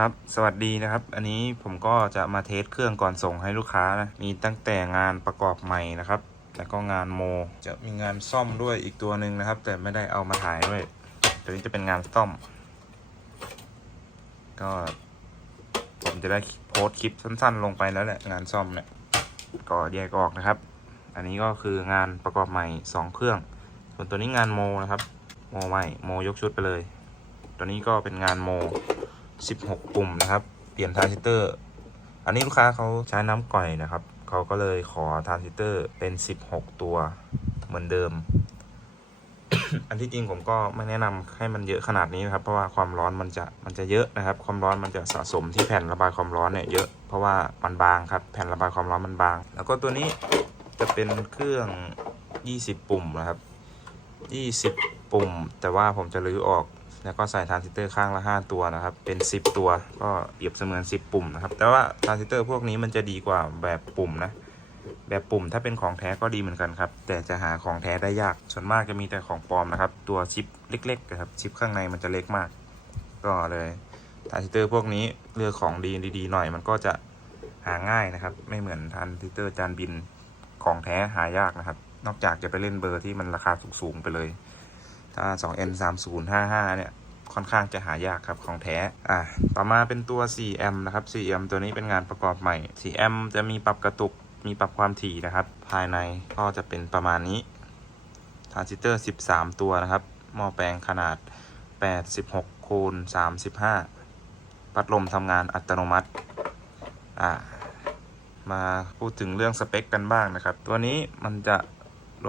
ครับ สวัสดีนะครับ อันนี้ผมก็จะมาเทสเครื่องก่อนส่งให้ลูกค้านะ มีตั้งแต่งานประกอบใหม่นะครับ แล้วก็งานโม จะมีงานซ่อมด้วยอีกตัวหนึ่งนะครับ แต่ไม่ได้เอามาถ่ายด้วย ตัวนี้จะเป็นงานซ่อม ก็ ผมจะได้โพสต์คลิปสั้น ๆ ลงไปแล้วแหละงานซ่อมเนี่ย ก็แยกออกนะครับ อันนี้ก็คืองานประกอบใหม่ 2 เครื่อง ส่วนตัวนี้งานโมนะครับ โมใหม่ โมยกชุดไปเลย ตัวนี้ก็เป็นงานโม 16 ปุ่มนะครับ เปลี่ยนทรานซิสเตอร์ อันนี้ลูกค้าเขาใช้น้ำก่อยนะครับ เขาก็เลยขอทรานซิสเตอร์เป็น 16 ตัวเหมือนเดิม อันที่จริงผมก็ไม่แนะนำให้มันเยอะขนาดนี้นะครับ เพราะว่าความร้อนมันจะมันจะเยอะนะครับ ความร้อนมันจะสะสมที่แผ่นระบายความร้อนเนี่ยเยอะ เพราะว่ามันบางครับ แผ่นระบายความร้อนมันบาง แล้วก็ตัวนี้จะเป็นเครื่อง 20 ปุ่มนะครับ 20 ปุ่ม แต่ว่าผมจะรื้อออก แล้วก็ใส่ทรานซิสเตอร์ข้างละ 5 ตัวนะครับ เป็น 10 ตัวก็เปรียบเสมือน 10 ปุ่มนะครับ แต่ว่าทรานซิสเตอร์พวกนี้มันจะดีกว่าแบบปุ่มนะ แบบปุ่มถ้าเป็นของแท้ก็ดีเหมือนกันครับ แต่จะหาของแท้ได้ยาก ส่วนมากจะมีแต่ของปลอมนะครับ ตัวชิปเล็กๆนะครับ ชิปข้างในมันจะเล็กมาก ก็เลยทรานซิสเตอร์พวกนี้เลือกของดีดีๆหน่อยมันก็จะหาง่ายนะครับ ไม่เหมือนทรานซิสเตอร์จานบินของแท้หายากนะครับ นอกจากจะไปเล่นเบอร์ที่มันราคาสูงๆไปเลย ถ้า 2N 3 0 5 5เนี่ย ค่อนข้างจะหายากครับของแท้ อะ ต่อมาเป็นตัว 4M นะครับ 4M ตัวนี้เป็นงานประกอบใหม่ 4M จะมีปรับกระตุก มีปรับความถี่นะครับ ภายในก็จะเป็นประมาณนี้ ทรานซิสเตอร์ 13 ตัวนะครับ หม้อแปลงขนาด 86คูณ35 พัดลมทำงานอัตโนมัติ อ่ามาพูดถึงเรื่องสเปคกันบ้างนะครับ ตัวนี้มันจะ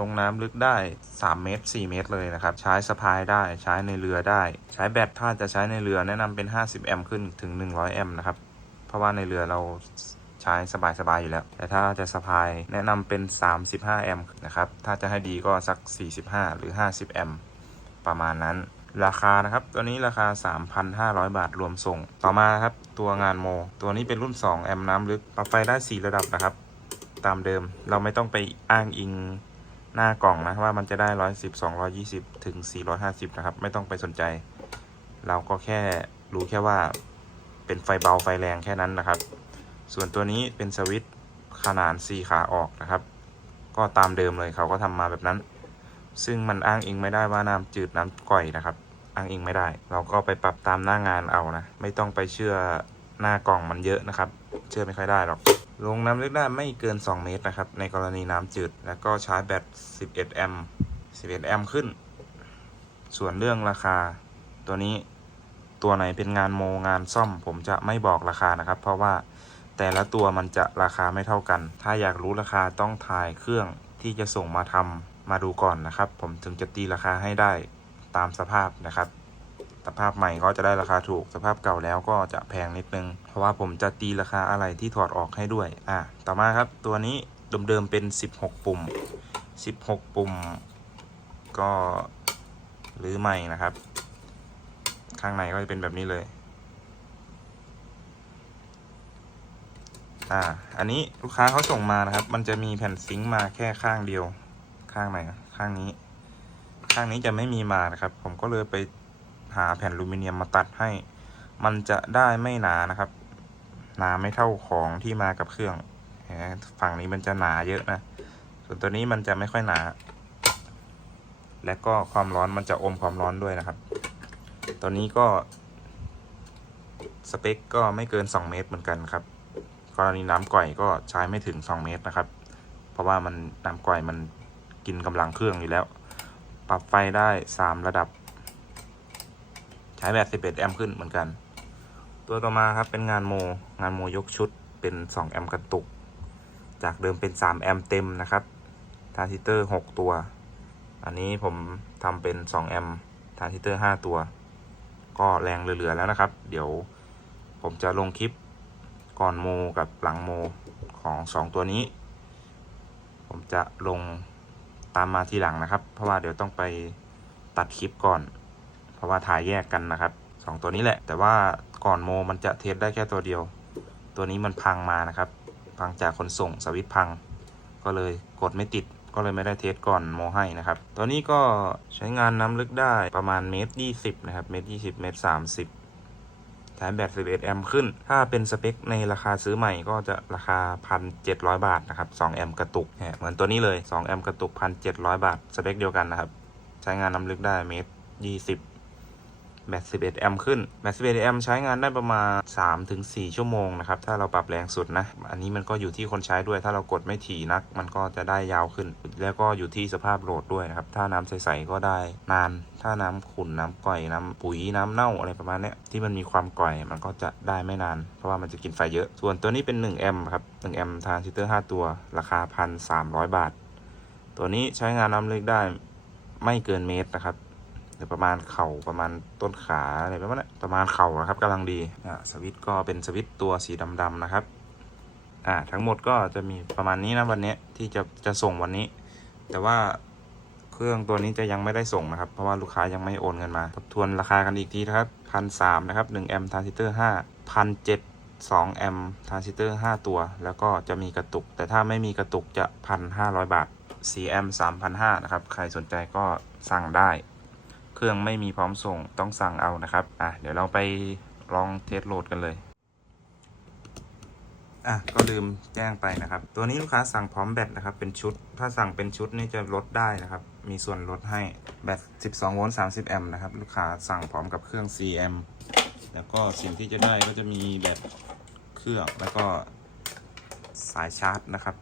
ลงน้ำลึกได้ 3 เมตร 4 เมตรเลยนะครับ ใช้สะพายได้ใช้ในเรือได้ ใช้แบตถ้าจะใช้ในเรือแนะนำเป็น 50 แอมป์ขึ้นถึง 100 แอมป์นะครับ เพราะว่าในเรือเราใช้สบายๆอยู่แล้ว แต่ถ้าจะสะพายแนะนำเป็น 35 แอมป์นะครับ ถ้าจะให้ดีก็สัก 45 หรือ 50 แอมป์ประมาณนั้น ราคานะครับ ตัวนี้ราคา 3,500 บาทรวมส่ง ต่อมาครับ ตัวงานโม ตัวนี้เป็นรุ่น 2 แอมป์น้ำลึก ปรับไฟได้ 4 ระดับนะครับ ตามเดิม เราไม่ต้องไปอ้างอิง หน้ากล่องนะว่ามันจะได้110 220ถึง450นะครับ ไม่ต้องไปสนใจ เราก็แค่รู้แค่ว่าเป็นไฟเบาไฟแรงแค่นั้นนะครับ ส่วนตัวนี้เป็นสวิตช์ขนาด4ขาออกนะครับ ก็ตามเดิมเลยเขาก็ทำมาแบบนั้น ซึ่งมันอ้างอิงไม่ได้ว่าน้ำจืดน้ำก่อยนะครับ อ้างอิงไม่ได้ เราก็ไปปรับตามหน้างานเอานะ ไม่ต้องไปเชื่อหน้ากล่องมันเยอะนะครับ เชื่อไม่ค่อยได้หรอก ลงน้ำลึกได้ไม่เกิน 2 เมตรนะครับ ในกรณีน้ำจืด แล้วก็ใช้แบต 11 แอมป์ 11 แอมป์ขึ้น ส่วนเรื่องราคา ตัวนี้ตัวไหนเป็นงานโมงานซ่อม ผมจะไม่บอกราคานะครับ เพราะว่าแต่ละตัวมันจะราคาไม่เท่ากัน ถ้าอยากรู้ราคาต้องถ่ายเครื่องที่จะส่งมาทำมาดูก่อนนะครับ ผมถึงจะตีราคาให้ได้ตามสภาพนะครับ สภาพใหม่ก็จะได้ราคาถูก สภาพเก่าแล้วก็จะแพงนิดนึง เพราะว่าผมจะตีราคาอะไรที่ถอดออกให้ด้วย อะ ต่อมาครับ ตัวนี้เดิมๆเป็น 16 ปุ่ม 16 ปุ่ม ก็หรือใหม่นะครับ ข้างในก็จะเป็นแบบนี้เลย อ่า อันนี้ลูกค้าเขาส่งมานะครับ มันจะมีแผ่นซิงค์มาแค่ข้างเดียว ข้างไหน ข้างนี้ ข้างนี้จะไม่มีมานะครับ ผมก็เลยไป หาแผ่นอลูมิเนียมมาตัดให้ มันจะได้ไม่หนานะครับ หนาไม่เท่าของที่มากับเครื่องฝั่งนี้มันจะหนาเยอะนะ ส่วนตัวนี้มันจะไม่ค่อยหนา และก็ความร้อนมันจะอมความร้อนด้วยนะครับ ตัวนี้ก็ สเปคก็ไม่เกิน 2 เมตรเหมือนกันครับ กรณีน้ำก่อยก็ใช้ไม่ถึง 2 เมตรนะครับ เพราะว่ามันน้ำก่อยมันกินกำลังเครื่องอยู่แล้ว ปรับไฟได้ 3 ระดับ ใช้แบบ11 แอมป์ขึ้นเหมือนกัน ตัวต่อมาครับเป็นงานโม งานโมยกชุดเป็น 2 แอมป์กระตุก จากเดิมเป็น 3 แอมป์เต็มนะครับทรานซิเตอร์ 6 ตัว อันนี้ผมทำเป็น 2 แอมป์ทรานซิเตอร์ 5 ตัว ก็แรงเหลือๆแล้วนะครับ เดี๋ยวผมจะลงคลิปก่อนโมกับหลังโมของ 2 ตัวนี้ ผมจะลงตามมาทีหลังนะครับ เพราะว่าเดี๋ยวต้องไปตัดคลิปก่อน เพราะว่าถ่ายแยกกันนะครับสองตัวนี้แหละ แต่ว่าก่อนโมมันจะเทสได้แค่ตัวเดียว ตัวนี้มันพังมานะครับ พังจากคนส่งสวิตพัง ก็เลยกดไม่ติดก็เลยไม่ได้เทสก่อนโมให้นะครับ ตัวนี้ก็ใช้งานน้ำลึกได้ประมาณเมตรยี่สิบนะครับ เมตรยี่สิบเมตรสามสิบใช้แบต11แอมป์ขึ้น ถ้าเป็นสเปคในราคาซื้อใหม่ก็จะราคา 1,700 บาทนะครับ2แอมป์กระตุกเนี่ยเหมือนตัวนี้เลย2แอมป์กระตุก 1,700 บาท สเปคเดียวกันนะครับ ใช้งานน้ำลึกได้เมตร 20 แบต11 แอมป์ขึ้น แบต11 แอมป์ใช้งานได้ประมาณ 3-4 ชั่วโมงนะครับ ถ้าเราปรับแรงสุดนะ อันนี้มันก็อยู่ที่คนใช้ด้วย ถ้าเรากดไม่ถี่นัก มันก็จะได้ยาวขึ้น แล้วก็อยู่ที่สภาพโหลดด้วยนะครับ ถ้าน้ำใสๆก็ได้นาน ถ้าน้ำขุ่นน้ำก่อยน้ำปุ๋ยน้ำเน่าอะไรประมาณเนี้ยที่มันมีความก่อยมันก็จะได้ไม่นาน เพราะว่ามันจะกินไฟเยอะ ส่วนตัวนี้เป็น1แอมป์ครับ1แอมป์ทรานซิสเตอร์5ตัว ราคา 1,300 บาท ตัวนี้ใช้งานน้ำลึกได้ไม่เกินเมตรนะครับ หรือประมาณเข่าประมาณต้นขาอะไรประมาณนั้นประมาณเข่านะครับกำลังดีอ่าสวิตก็เป็นสวิตตัวสีดำๆนะครับอ่าทั้งหมดก็จะมีประมาณนี้นะวันนี้ที่จะจะส่งวันนี้ แต่ว่าเครื่องตัวนี้จะยังไม่ได้ส่งนะครับ เพราะว่าลูกค้ายังไม่โอนเงินมา ทบทวนราคากันอีกทีนะครับพันสามนะครับหนึ่งแอมป์ทรานซิสเตอร์ห้าพันเจ็ดสองแอมป์ทรานซิสเตอร์ห้าตัว แล้วก็จะมีกระตุก แต่ถ้าไม่มีกระตุกจะพันห้าร้อยบาทสี่แอมป์สามพันห้านะครับ ใครสนใจก็สั่งได้ เครื่องไม่มีพร้อมส่งต้องสั่งเอานะครับ อะเดี๋ยวเราไปลองเทสโหลดกันเลย อะก็ลืมแจ้งไปนะครับ ตัวนี้ลูกค้าสั่งพร้อมแบตนะครับ เป็นชุด ถ้าสั่งเป็นชุดนี่จะลดได้นะครับ มีส่วนลดให้แบต 12 โวลต์ 30 แอมป์นะครับ ลูกค้าสั่งพร้อมกับเครื่อง CM แล้วก็สิ่งที่จะได้ก็จะมีแบตเครื่องแล้วก็สายชาร์จนะครับ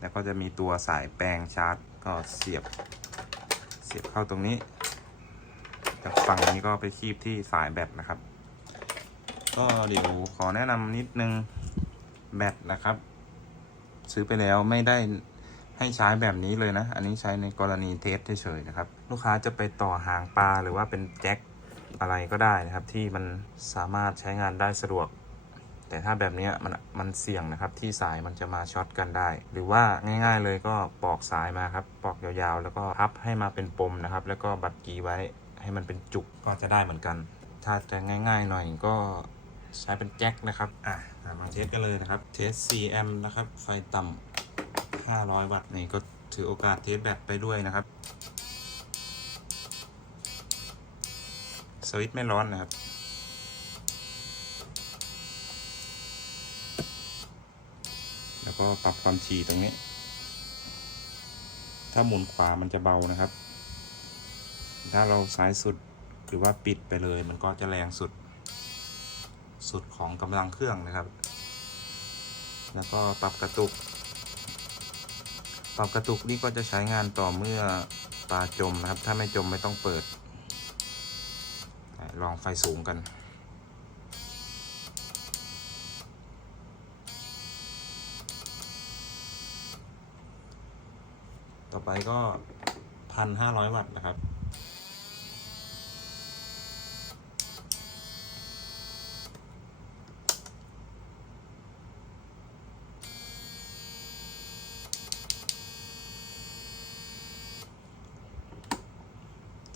แล้วก็จะมีตัวสายแปลงชาร์จ ก็เสียบ เสียบเข้าตรงนี้ จากฝั่งนี้ก็ไปคีบที่สายแบตนะครับ ก็เดี๋ยวขอแนะนำนิดนึงแบตนะครับ ซื้อไปแล้วไม่ได้ให้ใช้แบบนี้เลยนะ อันนี้ใช้ในกรณีเทสเฉยๆนะครับ ลูกค้าจะไปต่อหางปลาหรือว่าเป็นแจ็คอะไรก็ได้นะครับ ที่มันสามารถใช้งานได้สะดวก แต่ถ้าแบบนี้มันมันเสี่ยงนะครับ ที่สายมันจะมาช็อตกันได้ หรือว่าง่ายๆเลยก็ปอกสายมาครับ ปอกยาวๆ แล้วก็พับให้มาเป็นปมนะครับ แล้วก็บัดกีไว้ ให้มันเป็นจุกก็จะได้เหมือนกัน ถ้าจะง่าย ๆ หน่อยก็ใช้เป็นแจ็คนะครับ อะ มาเทสกันเลยนะครับ เทส4แอมป์นะครับ ไฟต่ำ500 วัตต์นี่ก็ถือโอกาสเทสแบตไปด้วยนะครับ สวิตช์ไม่ร้อนนะครับ แล้วก็ปรับความถี่ตรงนี้ ถ้าหมุนขวามันจะเบานะครับ ถ้าเราซ้ายสุดหรือว่าปิดไปเลย มันก็จะแรงสุด สุดของกำลังเครื่องนะครับ แล้วก็ปรับกระตุก ปรับกระตุกนี่ก็จะใช้งานต่อเมื่อปลาจมนะครับ ถ้าไม่จมไม่ต้องเปิด ลองไฟสูงกันต่อไปก็พันห้าร้อยวัตต์นะครับ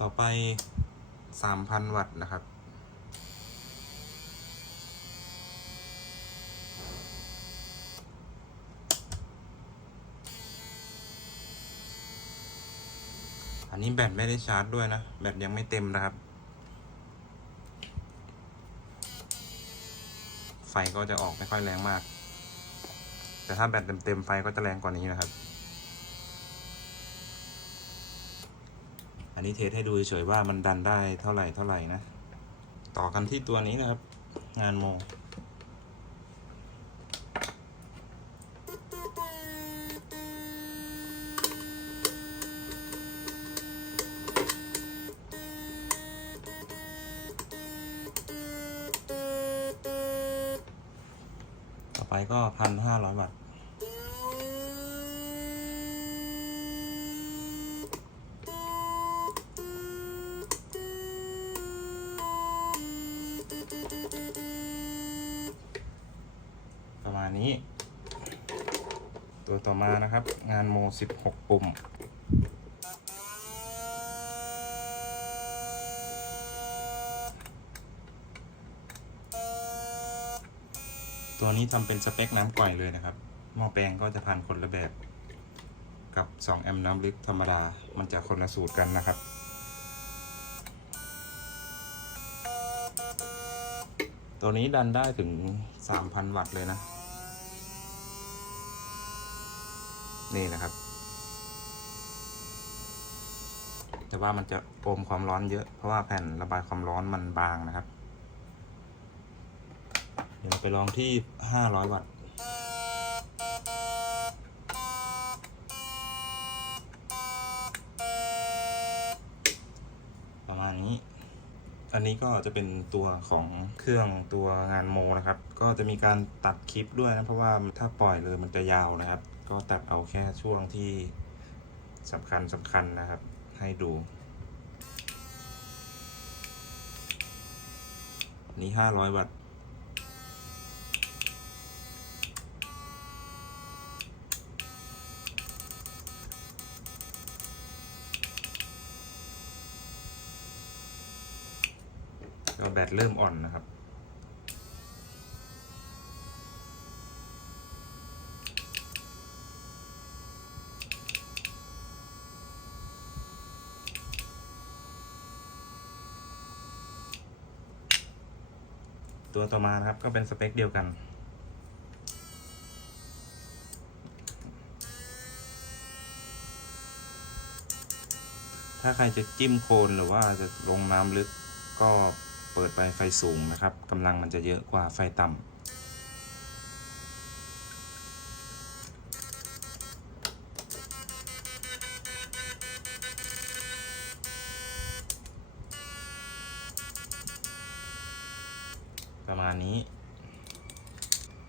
ต่อไปสามพันวัตต์นะครับ อันนี้แบตไม่ได้ชาร์จด้วยนะ แบตยังไม่เต็มนะครับ ไฟก็จะออกไม่ค่อยแรงมาก แต่ถ้าแบตเต็มๆไฟก็จะแรงกว่านี้นะครับ นนี้เทสให้ดูเฉยๆว่ามันดันได้เท่าไหร่เท่าไหร่นะ ต่อกันที่ตัวนี้นะครับ งานโมต่อไปก็พันห้าร้อยบาท มานะครับงานโม16ปุ่ม ตัวนี้ทำเป็นสเปคน้ำก่อยเลยนะครับ หม้อแปลงก็จะพันคนละแบบ กับ 2 แอมป์น้ำลึกธรรมดา มันจะคนละสูตรกันนะครับตัวนี้ดันได้ถึงสามพันวัตต์เลยนะ นี่นะครับ แต่ว่ามันจะโอมความร้อนเยอะ เพราะว่าแผ่นระบายความร้อนมันบางนะครับ เดี๋ยวไปลองที่ห้าร้อยวัตต์ประมาณนี้ อันนี้ก็จะเป็นตัวของเครื่องตัวงานโมนะครับ ก็จะมีการตัดคลิปด้วยนะ เพราะว่าถ้าปล่อยเลยมันจะยาวนะครับ ก็ตัดเอาแค่ช่วงที่สำคัญสำคัญนะครับ ให้ดู นี่ห้าร้อยวัตต์ก็แบตเริ่มอ่อนนะครับ ตัวต่อมานะครับก็เป็นสเปคเดียวกัน ถ้าใครจะจิ้มโคนหรือว่าจะลงน้ำลึกก็เปิดไปไฟสูงนะครับกำลังมันจะเยอะกว่าไฟต่ำ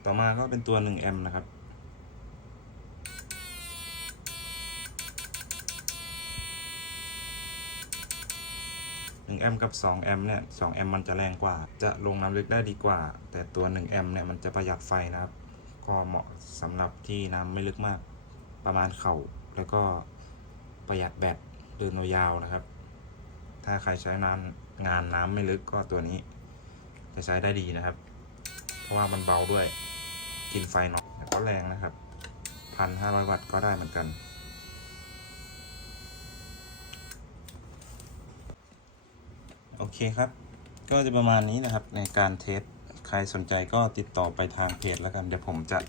ต่อมาก็เป็นตัว1แอมป์นะครับ 1 แอมป์กับ 2 แอมป์เนี่ย 2 แอมป์มันจะแรงกว่า จะลงน้ำลึกได้ดีกว่า แต่ตัว 1 แอมป์เนี่ยมันจะประหยัดไฟนะครับ ก็เหมาะสำหรับที่น้ำไม่ลึกมาก ประมาณเข่า แล้วก็ประหยัดแบตเดินยาวนะครับ ถ้าใครใช้น้ำงานน้ำไม่ลึกก็ตัวนี้ จะใช้ได้ดีนะครับ เพราะว่ามันเบาด้วย กินไฟน้อยแต่ก็แรงนะครับพันห้าร้อยวัตต์ก็ได้เหมือนกัน โอเคครับ ก็จะประมาณนี้นะครับในการเทส ใครสนใจก็ติดต่อไปทางเพจแล้วกัน เดี๋ยวผมจะ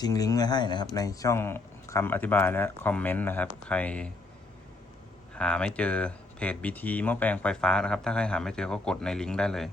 ทิ้งลิงก์ไว้ให้นะครับ ในช่องคำอธิบายและคอมเมนต์นะครับ ใครหาไม่เจอเพจ BT หม้อแปลงไฟฟ้านะครับ ถ้าใครหาไม่เจอก็กดในลิงก์ได้เลย